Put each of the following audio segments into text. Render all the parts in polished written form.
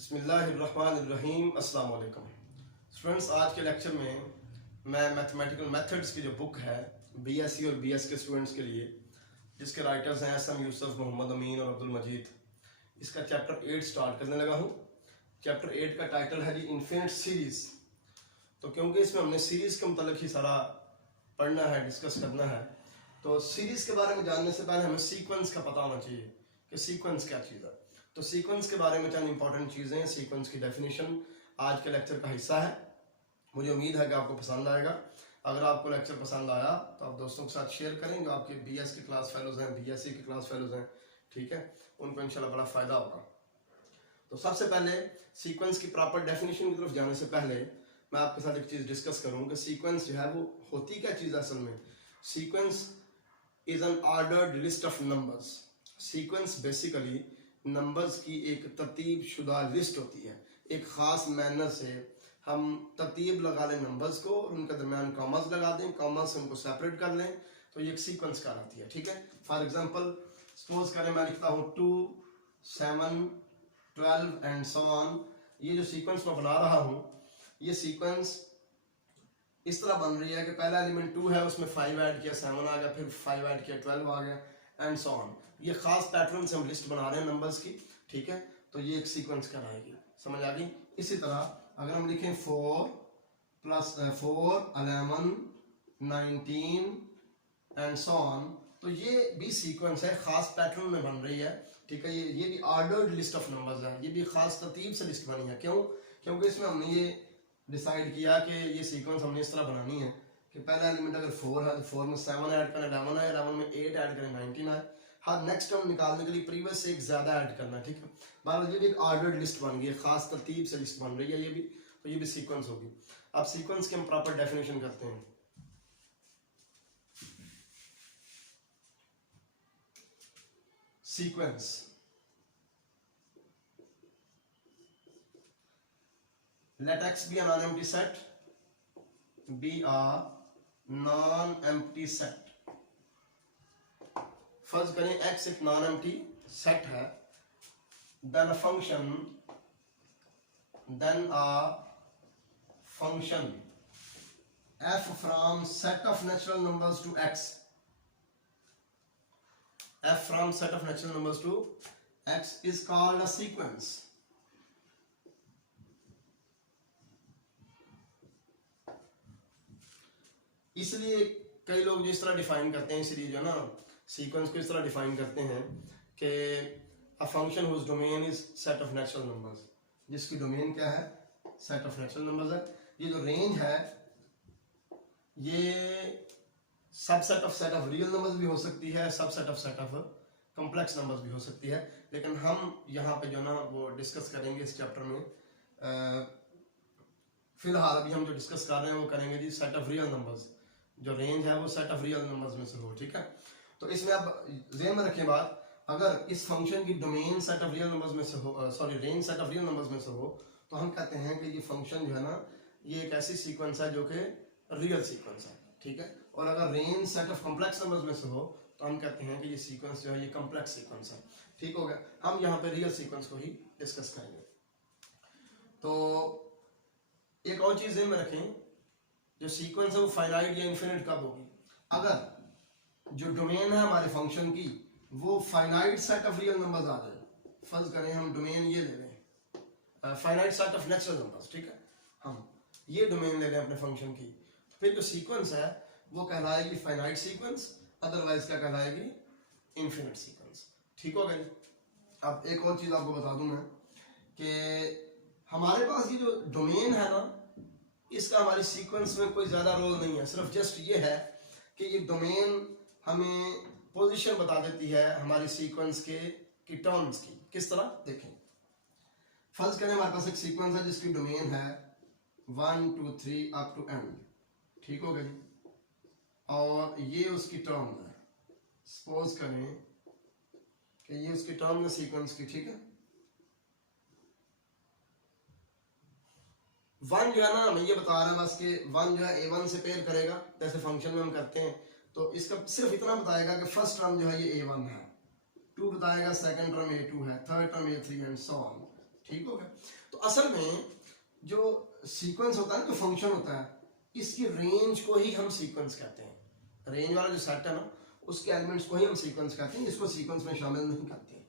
बिस्मिल्लाहिर्रहमानिर्रहीम अस्सलाम वालेकुम स्टूडेंट्स। आज के लेक्चर में मैं मैथमेटिकल मेथड्स की जो बुक है बीएससी और बीएस के स्टूडेंट्स के लिए, जिसके राइटर्स हैं एसएम यूसुफ, मोहम्मद अमीन और अब्दुल मजीद, इसका चैप्टर 8 स्टार्ट करने लगा हूँ। चैप्टर 8 का टाइटल है जी इन्फिनिट सीरीज़। तो क्योंकि इसमें हमने सीरीज़ के मतलब ही सारा पढ़ना है, डिस्कस करना है, तो सीरीज़ के बारे में जानने से पहले हमें सीक्वेंस का पता होना चाहिए कि सीक्वेंस क्या चीज़ है। तो सीक्वेंस के बारे में चंद इंपॉर्टेंट चीज़ें, सीक्वेंस की डेफिनेशन आज के लेक्चर का हिस्सा है। मुझे उम्मीद है कि आपको पसंद आएगा। अगर आपको लेक्चर पसंद आया तो आप दोस्तों के साथ शेयर करें जो आपके बीएस के क्लास फेलोज हैं, बीएससी के क्लास फेलोज हैं, ठीक है, उनको इंशाल्लाह बड़ा फ़ायदा होगा। तो सबसे पहले सीक्वेंस की प्रॉपर डेफिनेशन की तरफ जाने से पहले मैं आपके साथ एक चीज़ डिस्कस करूँ कि सीक्वेंस जो है वो होती क्या चीज़ है असल में। Sequence is an ordered list of numbers. Sequence basically numbers की एक तरतीब शुदा लिस्ट होती है। एक ख़ास मैनर से हम तरतीब लगा लें नंबर्स को और उनके दरमियान कॉमर्स लगा दें, कॉमर्स से उनको सेपरेट कर लें, तो ये एक सीक्वेंस कहलाती है, ठीक है। फॉर एग्जांपल सपोज करें मैं लिखता हूँ 2, 7, 12 एंड सो ऑन। ये जो सीक्वेंस मैं बना रहा हूँ, ये सीक्वेंस इस तरह बन रही है कि पहला एलिमेंट 2 है, उसमें 5 ऐड किया, 7 आ गया, फिर 5 ऐड किया, 12 आ गया एंड सो ऑन। ये खास पैटर्न से हम लिस्ट बना रहे हैं नंबर्स की, ठीक है। तो ये एक सीक्वेंस कहलाएगी, समझ आ गई। इसी तरह अगर हम लिखें 4 + 4, 11, 19 एंड सो ऑन, तो ये भी सीक्वेंस है, खास पैटर्न में बन रही है, ठीक है। ये भी ऑर्डर्ड लिस्ट ऑफ नंबर्स है, ये भी खास तरतीब से लिस्ट बनी है। क्यों? क्योंकि इसमें हमने ये डिसाइड किया कि ये सीक्वेंस हमने इस तरह बनानी है कि पहला एलिमेंट अगर 4 है तो 4 में 7 ऐड करें, 11 है, 11 में 8 ऐड करें, 19 है। हर नेक्स्ट टर्म निकालने के लिए प्रीवियस से एक ज़्यादा ऐड करना है, ठीक है। बहरहाल ये भी एक ऑर्डर्ड लिस्ट बन गई है, खास तरतीब से लिस्ट बन रही है ये भी, तो ये भी सीक्वेंस होगी। अब सीक्वेंस की हम प्रॉपर डेफिनेशन करते हैं। Sequence let x be a non-empty set, be a non-empty set। फर्ज करें x एक non-empty set है, then a function f from set of natural numbers to x, f from set of natural numbers to x is called a sequence। इसलिए कई लोग जिस तरह define करते हैं, इसलिए जो ना सीक्वेंस को इस तरह डिफाइन करते हैं कि a function whose domain is set of natural numbers, जिसकी डोमेन क्या है, सेट ऑफ नेचुरल नंबर्स है। ये जो रेंज है ये subset of set of real numbers भी हो सकती है, subset of set of complex numbers भी हो सकती है, लेकिन हम यहाँ पे जो ना वो डिस्कस करेंगे इस चैप्टर में। फिलहाल अभी हम जो डिस्कस कर रहे हैं वो करेंगे जी सेट ऑफ रियल नंबर्स। जो रेंज है वो सेट ऑफ रियल नंबर्स में से हो, ठीक है। तो इसमें आप ज़हन में रखें बात, अगर इस फंक्शन की domain set of real numbers में से हो, sorry range set of real numbers में से हो, तो हम कहते हैं कि ये फंक्शन जो है ना ये एक ऐसी सीक्वेंस है जो कि रियल सीक्वेंस है, ठीक है। और अगर range set of complex numbers में से हो तो हम कहते हैं कि ये सीक्वेंस जो है ये कॉम्प्लेक्स सीक्वेंस है, ठीक हो गया। हम यहाँ पे रियल सीक्वेंस को ही डिस्कस करेंगे। तो एक और चीज़ में रखें, जो सीक्वेंस है वो फाइनाइट या इन्फिनिट कब होगी? अगर जो डोमेन है हमारे फंक्शन की वो finite set of real numbers आ जाए। फर्ज करें हम डोमेन ये ले लें finite set of natural numbers, ठीक है, हम ये डोमेन ले लें अपने फंक्शन की, तो फिर जो सीक्वेंस है वो कहलाएगी फाइनाइट सीक्वेंस, अदरवाइज क्या कहलाएगी, इन्फिनिट सीक्वेंस, ठीक हो गई। अब एक और चीज़ आपको बता दूं मैं कि हमारे पास ये जो डोमेन है ना इसका हमारी सीक्वेंस में कोई ज़्यादा रोल नहीं है। सिर्फ जस्ट ये है कि ये डोमेन हमें पोजीशन बता देती है हमारी सीक्वेंस के टर्म्स की। किस तरह देखें, फर्ज करें हमारे पास एक सीक्वेंस है जिसकी डोमेन है 1 2 3 अप टू एंड, ठीक हो गई, और ये उसकी टर्म है। सपोज करें कि ये उसकी टर्म है सीक्वेंस की, ठीक है। 1 जो है ना मैं ये बता रहा हूँ बस कि 1 जो है A1 से पेयर करेगा, जैसे फंक्शन में हम करते हैं, तो इसका सिर्फ इतना बताएगा कि फर्स्ट टर्म जो है ये A1 है, 2 बताएगा सेकंड टर्म A2 है, third term A3 and so on, ठीक हो गया। तो असल में जो सीक्वेंस होता है ना, जो फंक्शन होता है, इसकी रेंज को ही हम सीक्वेंस कहते हैं। रेंज वाला जो सेट है ना, उसके एलिमेंट्स को ही हम सीक्वेंस कहते हैं, इसको सीक्वेंस में शामिल नहीं करते हैं।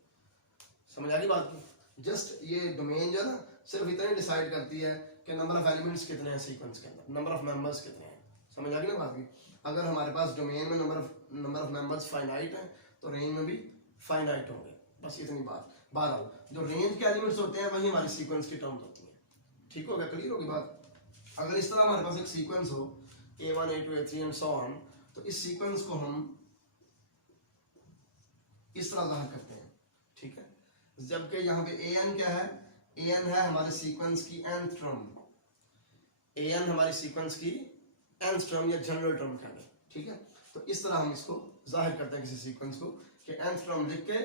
समझ आ गई बात की? जस्ट ये डोमेन जो है ना, सिर्फ इतना डिसाइड करती है कि नंबर ऑफ एलिमेंट्स कितने हैं सीक्वेंस के अंदर, नंबर ऑफ मेंबर्स कितने हैं। समझ आ गई ना बात की? अगर हमारे पास डोमेन में नंबर ऑफ मेंबर्स फाइनाइट है तो रेंज में भी फाइनाइट होंगे, बस इतनी बात। बहरहाल जो रेंज के एलिमेंट्स होते हैं वही हमारी सीक्वेंस की टर्म्स होती हैं। ठीक हो गया? क्लियर होगी बात? अगर इस तरह हमारे पास एक सीक्वेंस हो A1 A2 A3 and so on, तो इस सीक्वेंस को हम इस तरह ज़ाहिर करते हैं। ठीक है? जबकि यहाँ पे an क्या है? an है हमारे सीक्वेंस की nth टर्म। an हमारी सीक्वेंस की nth टर्म या जनरल टर्म कह लें। ठीक है? तो इस तरह हम इसको जाहिर करते हैं किसी सीक्वेंस को कि nth टर्म लिख के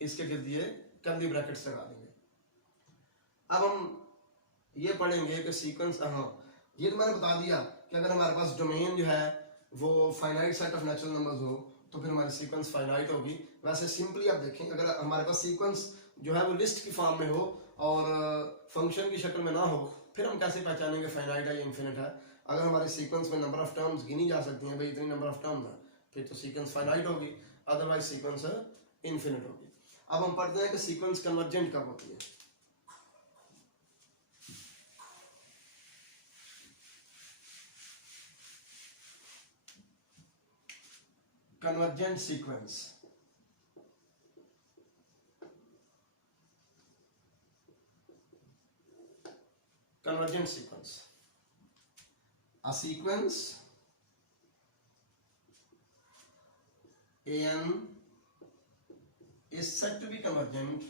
इसके गिर्द ये कर्ली ब्रैकेट्स लगा देंगे। अब हम ये पढ़ेंगे कि सीक्वेंस, हाँ ये तो मैंने बता दिया कि अगर हमारे पास डोमेन जो है वो finite set of natural numbers हो तो फिर हमारी सीक्वेंस फाइनाइट होगी। वैसे सिंपली आप देखें, अगर हमारे पास सीक्वेंस जो है वो लिस्ट की फॉर्म में हो और फंक्शन की शक्ल में ना हो, फिर हम कैसे पहचानेंगे फाइनाइट है या इन्फिनिट है? अगर हमारे सीक्वेंस में नंबर ऑफ टर्म्स गिनी जा सकती हैं, भाई इतनी नंबर ऑफ टर्म्स है, फिर तो सीक्वेंस फाइनाइट होगी, अदरवाइज सीक्वेंस इन्फिनिट होगी। अब हम पढ़ते हैं कि सीक्वेंस कन्वर्जेंट कब होती है। Convergent sequence. Convergent sequence. A sequence an is said to be convergent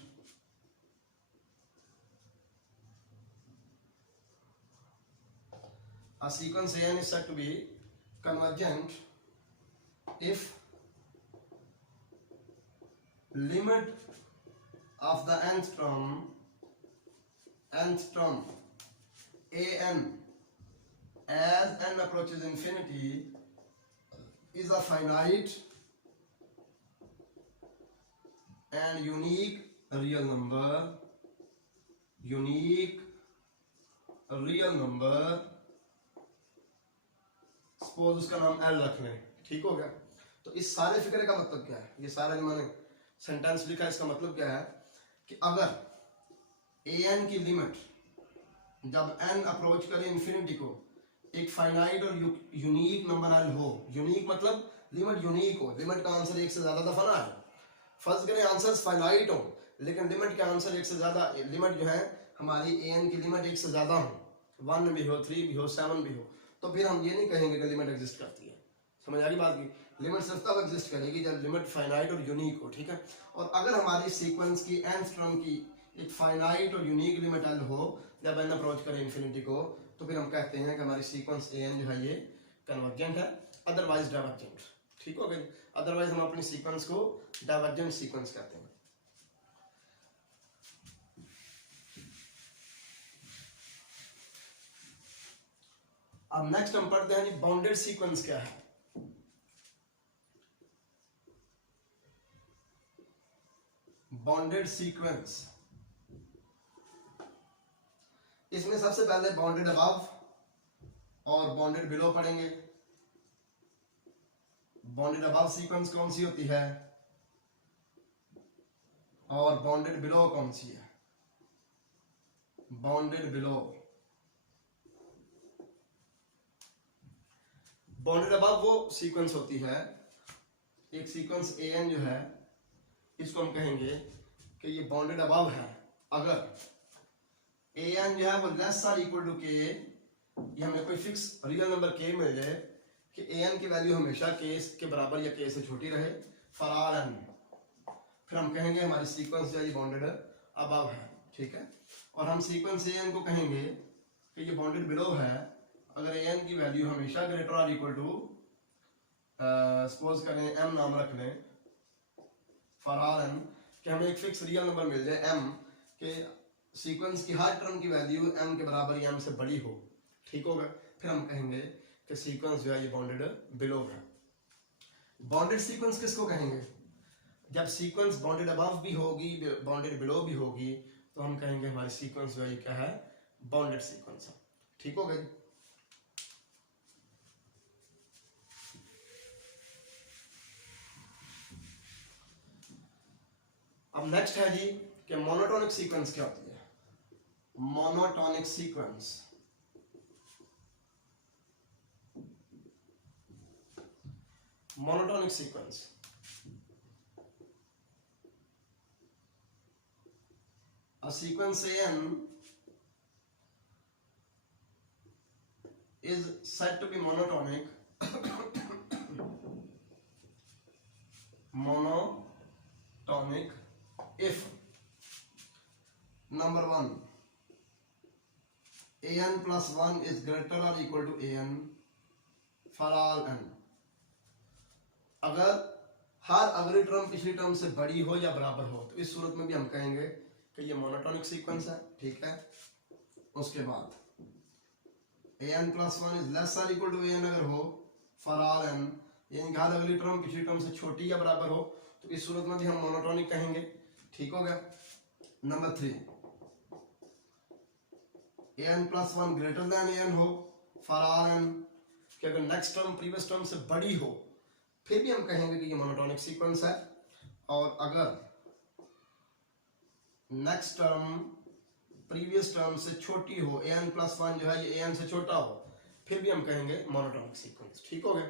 a sequence an is said to be convergent if limit of the nth term an as n approaches infinity is a finite and unique real number suppose उसका नाम L रख लें। ठीक हो गया? तो इस सारे फिक्रे का मतलब क्या है? ये सारा जो मैंने सेंटेंस लिखा है इसका मतलब क्या है कि अगर an की लिमिट जब n अप्रोच करे इंफिनिटी को, एक फाइनाइट और यूनिक नंबर L हो, यूनिक मतलब लिमिट यूनिक हो, लिमिट का आंसर एक से ज्यादा दफा ना है। फर्ज करें आंसर फाइनाइट हो लेकिन लिमिट का आंसर एक से ज्यादा, लिमिट जो है हमारी an की लिमिट एक से ज्यादा हो, 1 भी हो, 3 भी हो, 7 भी हो, तो फिर हम ये नहीं कहेंगे कि लिमिट एग्जिस्ट करती है। समझ आ रही बात की? लिमिट सिर्फ तब एग्जिस्ट करेगी जब लिमिट फाइनाइट और यूनिक हो। ठीक है? और अगर हमारी सीक्वेंस की nth टर्म की एक फाइनाइट और यूनिक लिमिट L हो जब n अप्रोच करे इंफिनिटी को, तो फिर हम कहते हैं कि हमारी सीक्वेंस an जो है ये कन्वर्जेंट है, अदरवाइज डाइवर्जेंट। ठीक हो गई? अदरवाइज हम अपनी सीक्वेंस को डाइवर्जेंट सीक्वेंस कहते हैं। अब नेक्स्ट हम पढ़ते हैं जी बाउंडेड सीक्वेंस क्या है। बाउंडेड सीक्वेंस, इसमें सबसे पहले बाउंडेड अबव और बाउंडेड बिलो पढ़ेंगे। बाउंडेड अबव सीक्वेंस कौन सी होती है और बाउंडेड बिलो कौन सी है? बाउंडेड बिलो, बाउंडेड अबव वो सीक्वेंस होती है, एक सीक्वेंस an जो है इसको हम कहेंगे कि ये बाउंडेड अबव है अगर an जो है वो less or equal to k, ये हमें कोई फिक्स रियल नंबर k मिल जाए कि an की वैल्यू हमेशा k के बराबर या k से छोटी रहे फॉर ऑल n, फिर हम कहेंगे हमारी सीक्वेंस जो है ये बाउंडेड अबव है। ठीक है? और हम सीक्वेंस an को कहेंगे कि ये बाउंडेड बिलो है अगर an की वैल्यू हमेशा ग्रेटर और इक्वल टू, सपोज करें m नाम रख लें फॉर ऑल n, कि हमें एक फिक्स रियल नंबर मिल जाए m के सीक्वेंस की हर टर्म की वैल्यू m के बराबर या m से बड़ी हो। ठीक होगा? फिर हम कहेंगे कि सीक्वेंस जो है ये बाउंडेड बिलो है। बाउंडेड सीक्वेंस किसको कहेंगे? जब सीक्वेंस बाउंडेड अबव भी होगी, बाउंडेड बिलो भी होगी, तो हम कहेंगे हमारी सीक्वेंस जो है क्या है, बाउंडेड सीक्वेंस है। ठीक हो गई। अब नेक्स्ट है जी कि मोनोटोनिक सीक्वेंस क्या होती है। Monotonic sequence, monotonic sequence a sequence an is said to be monotonic monotonic if number 1 an plus 1 is greater or equal to an for all n, अगर हर अगली टर्म पिछली टर्म से बड़ी हो या बराबर हो तो इस सूरत में भी हम कहेंगे कि ये मोनोटोनिक सीक्वेंस है। ठीक है। उसके बाद an प्लस 1 इज लेस और इक्वल टू an अगर हो फॉर ऑल n, यानी हर अगली टर्म पिछली टर्म से छोटी या बराबर हो तो इस सूरत में भी हम मोनोटोनिक कहेंगे। ठीक हो गया। Number 3 an plus 1 greater than an हो फॉर ऑल n, कि अगर नेक्स्ट टर्म प्रीवियस टर्म से बड़ी हो फिर भी हम कहेंगे कि ये मोनोटोनिक सीक्वेंस है। और अगर नेक्स्ट टर्म प्रीवियस टर्म से छोटी हो, an प्लस 1 जो है ये an से छोटा हो, फिर भी हम कहेंगे मोनोटोनिक सीक्वेंस। ठीक हो गया।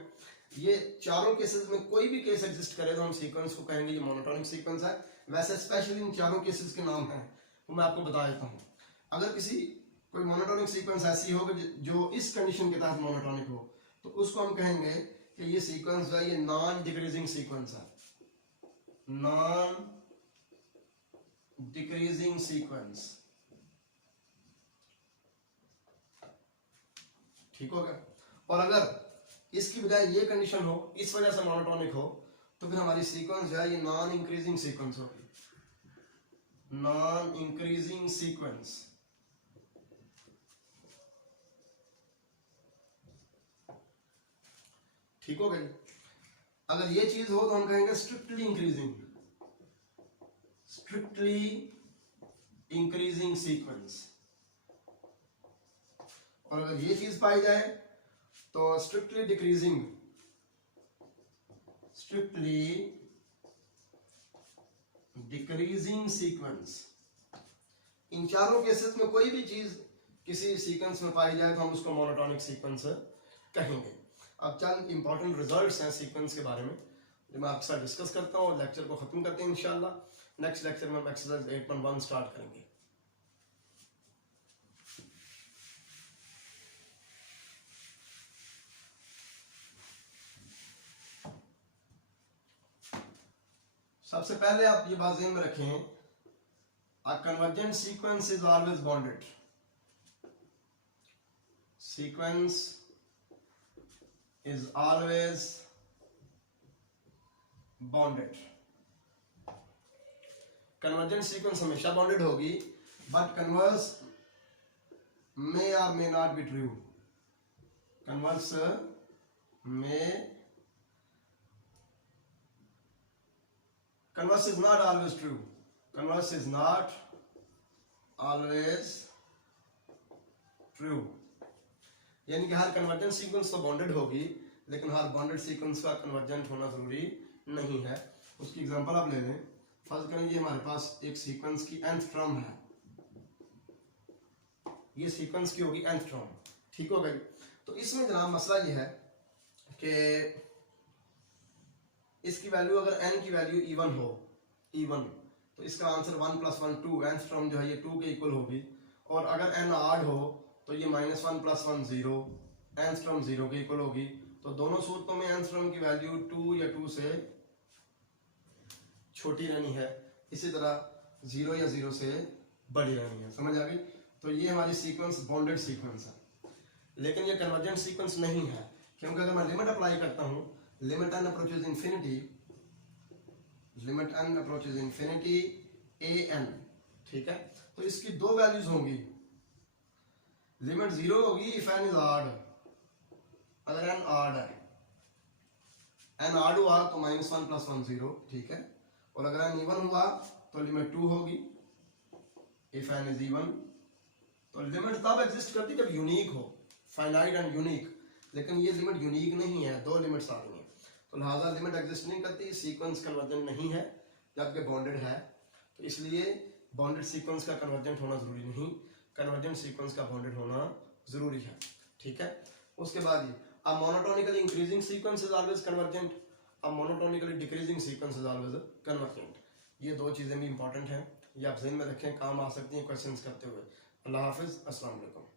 ये चारों केसेस में कोई भी केस एग्जिस्ट करे तो हम सीक्वेंस को कहेंगे ये मोनोटोनिक सीक्वेंस है। वैसे स्पेशली इन चारों केसेस के नाम हैं वो मैं आपको बता देता हूँ। अगर किसी कोई मोनोटोनिक सीक्वेंस ऐसी हो जो इस कंडीशन के तहत मोनोटोनिक हो तो उसको हम कहेंगे कि ये सीक्वेंस जो है ये नॉन डिक्रीजिंग सीक्वेंस है, नॉन डिक्रीजिंग सीक्वेंस। ठीक हो गया। और अगर इसकी बजाय ये कंडीशन हो, इस वजह से मोनोटोनिक हो, तो फिर हमारी सीक्वेंस जो है ये नॉन इंक्रीजिंग सीक्वेंस होगी, नॉन इंक्रीजिंग सीक्वेंस। ठीक हो गई। अगर ये चीज हो तो हम कहेंगे strictly increasing, strictly increasing sequence. और अगर ये चीज पाई जाए तो strictly decreasing, strictly decreasing sequence. इन चारों केसेस में कोई भी चीज किसी सीक्वेंस में पाई जाए तो हम उसको मोनोटोनिक सीक्वेंस कहेंगे। अब चंद इंपॉर्टेंट रिजल्ट्स हैं सीक्वेंस के बारे में जो मैं आपके साथ डिस्कस करता हूँ और लेक्चर को खत्म करते हैं इंशाल्लाह। नेक्स्ट लेक्चर में हम एक्सरसाइज 8.1 स्टार्ट करेंगे। सबसे पहले आप ये बात ध्यान में रखें, a convergent sequence is always bonded. Sequence is always bonded। Convergent sequence हमेशा बॉन्डेड होगी, but converse may or may not be true। Converse is not always true। Converse is not always true, यानी कि हर convergent sequence तो bonded होगी लेकिन हर bonded sequence का convergent होना जरूरी नहीं है। उसकी एग्जांपल आप ले लें। फर्ज करें ये हमारे पास एक सीक्वेंस की nth टर्म है, ये सीक्वेंस की होगी nth टर्म। ठीक हो गई। तो इसमें जनाब मसला ये है कि इसकी वैल्यू अगर n की वैल्यू इवन हो, इवन, तो इसका आंसर 1 + 1 2, nth टर्म जो है ये 2 के इक्वल होगी। और अगर n ऑड हो तो ये -1 + 1 0, nth टर्म 0 के इक्वल होगी। तो दोनों सूत्रों में nth टर्म की वैल्यू 2 या 2 से छोटी रहनी है, इसी तरह 0 या 0 से बड़ी रहनी है। समझ आ गई। तो ये हमारी सीक्वेंस बॉन्डेड सीक्वेंस है। लेकिन ये कन्वर्जेंट सीक्वेंस नहीं है, क्योंकि अगर मैं लिमिट अप्लाई करता हूं, limit n approaches infinity, limit n approaches infinity an, ठीक है, तो इसकी दो वैल्यूज होंगी। लिमिट 0 होगी इफ n इज ऑड, अगर n ऑड है, n ऑड हुआ तो -1 + 1 0, ठीक है। और अगर n इवन हुआ तो लिमिट 2 होगी। इफ n इज इवन तो लिमिट तब एग्जिस्ट करती जब यूनिक हो, फाइनाइट एंड यूनिक। लेकिन ये लिमिट यूनिक नहीं है, दो लिमिट्स आ रही हैं, तो लिहाजा लिमिट एग्जिस्ट नहीं करती, सीक्वेंस कन्वर्जेंट नहीं है जबकि बॉन्डेड है। तो इसलिए बॉन्डेड सीक्वेंस का कन्वर्जेंट होना जरूरी नहीं, कन्वर्जेंट सीक्वेंस का बॉन्डेड होना जरूरी है। ठीक है। उसके बाद ये a monotonically increasing sequence is always convergent, a monotonically decreasing sequence is always convergent. ये दो चीजें भी इंपॉर्टेंट हैं, ये आप ज़हन में रखें, काम आ सकती हैं क्वेश्चंस करते हुए। अल्लाह हाफिज, अस्सलाम वालेकुम।